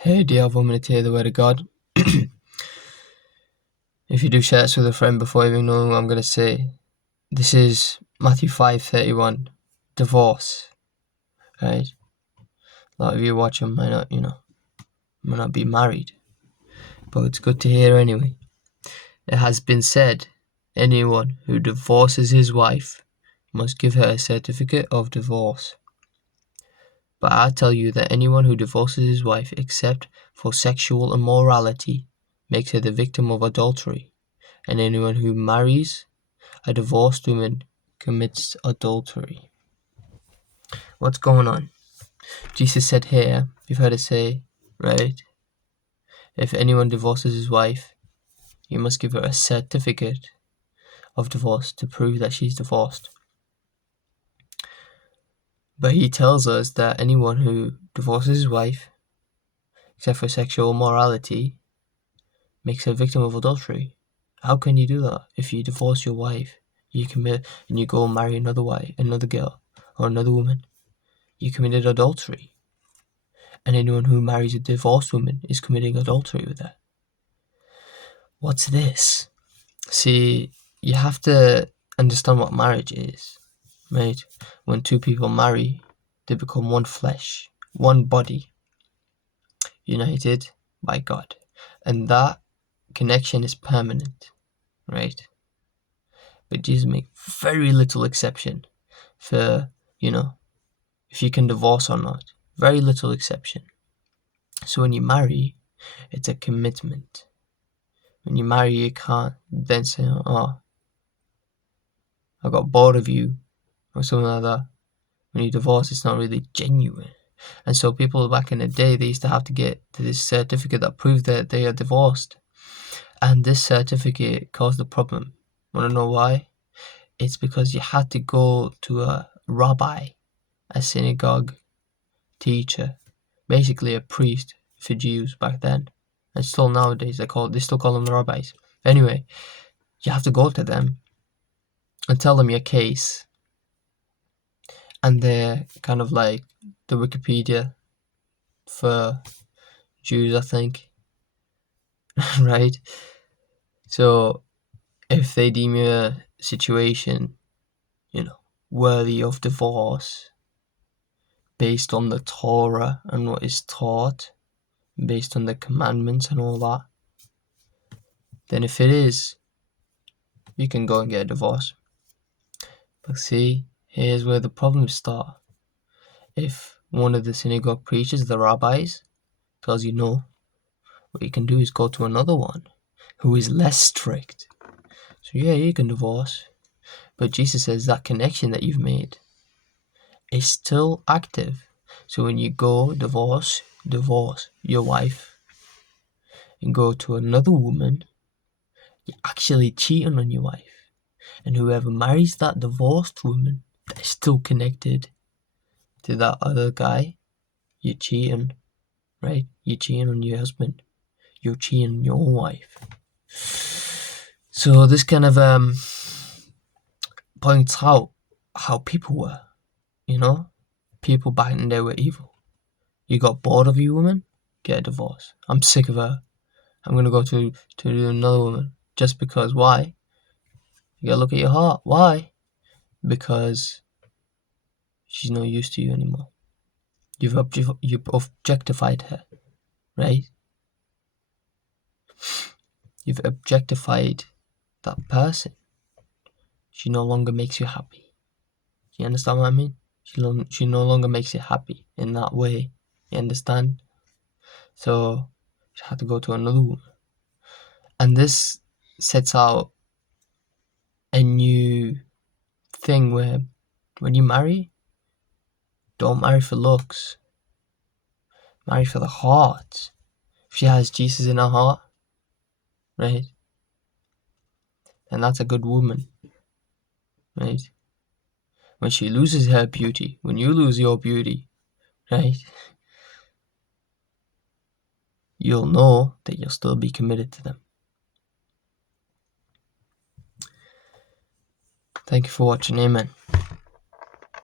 Hey, do you have 1 minute to hear the word of God? If you do, share this with a friend before even knowing what I'm going to say. This is Matthew 5:31, divorce, right? A lot of you watching might not be married, but it's good to hear anyway. It has been said, anyone who divorces his wife must give her a certificate of divorce. But I tell you that anyone who divorces his wife except for sexual immorality makes her the victim of adultery, and anyone who marries a divorced woman commits adultery. What's going on? Jesus said here, you've heard it say, right? If anyone divorces his wife, you must give her a certificate of divorce to prove that she's divorced. But he tells us that anyone who divorces his wife, except for sexual immorality, makes her a victim of adultery. How can you do that? If you divorce your wife, you commit and you go and marry another girl, or another woman, you committed adultery. And anyone who marries a divorced woman is committing adultery with her. What's this? See, you have to understand what marriage is, right? When two people marry, they become one flesh, one body, united by God. And that connection is permanent, right? But Jesus makes very little exception for, if you can divorce or not. Very little exception. So when you marry, it's a commitment. When you marry, you can't then say, oh, I got bored of you, or something like that. When you divorce, it's not really genuine. And so people back in the day, they used to have to get this certificate that proved that they are divorced. And this certificate caused a problem. Want to know why? It's because you had to go to a rabbi, a synagogue teacher, basically a priest for Jews back then. And still nowadays, they still call them the rabbis. Anyway, you have to go to them and tell them your case, and they're kind of like the Wikipedia for Jews, I think. Right? So if they deem your situation, worthy of divorce based on the Torah and what is taught, based on the commandments and all that, then if it is, you can go and get a divorce. But see, here's where the problems start. If one of the synagogue preachers, the rabbis, tells you no, what you can do is go to another one who is less strict. So yeah, you can divorce. But Jesus says that connection that you've made is still active. So when you go divorce your wife and go to another woman, you're actually cheating on your wife. And whoever marries that divorced woman, they're still connected to that other guy. You're cheating, right? You're cheating on your husband. You're cheating on your own wife. So this kind of points out how people were, people back in the day were evil. You got bored of your woman, get a divorce. I'm sick of her. I'm gonna go to another woman just because. Why? You gotta look at your heart. Why? Because she's not used to you anymore. You've objectified her, right? You've objectified that person. She no longer makes you happy. You understand what I mean? She no longer makes you happy in that way. You understand? So she had to go to another woman. And this sets out a new thing where when you marry, don't marry for looks. Marry for the heart. If she has Jesus in her heart, right? And that's a good woman, right? When she loses her beauty, when you lose your beauty, right? You'll know that you'll still be committed to them. Thank you for watching. Amen.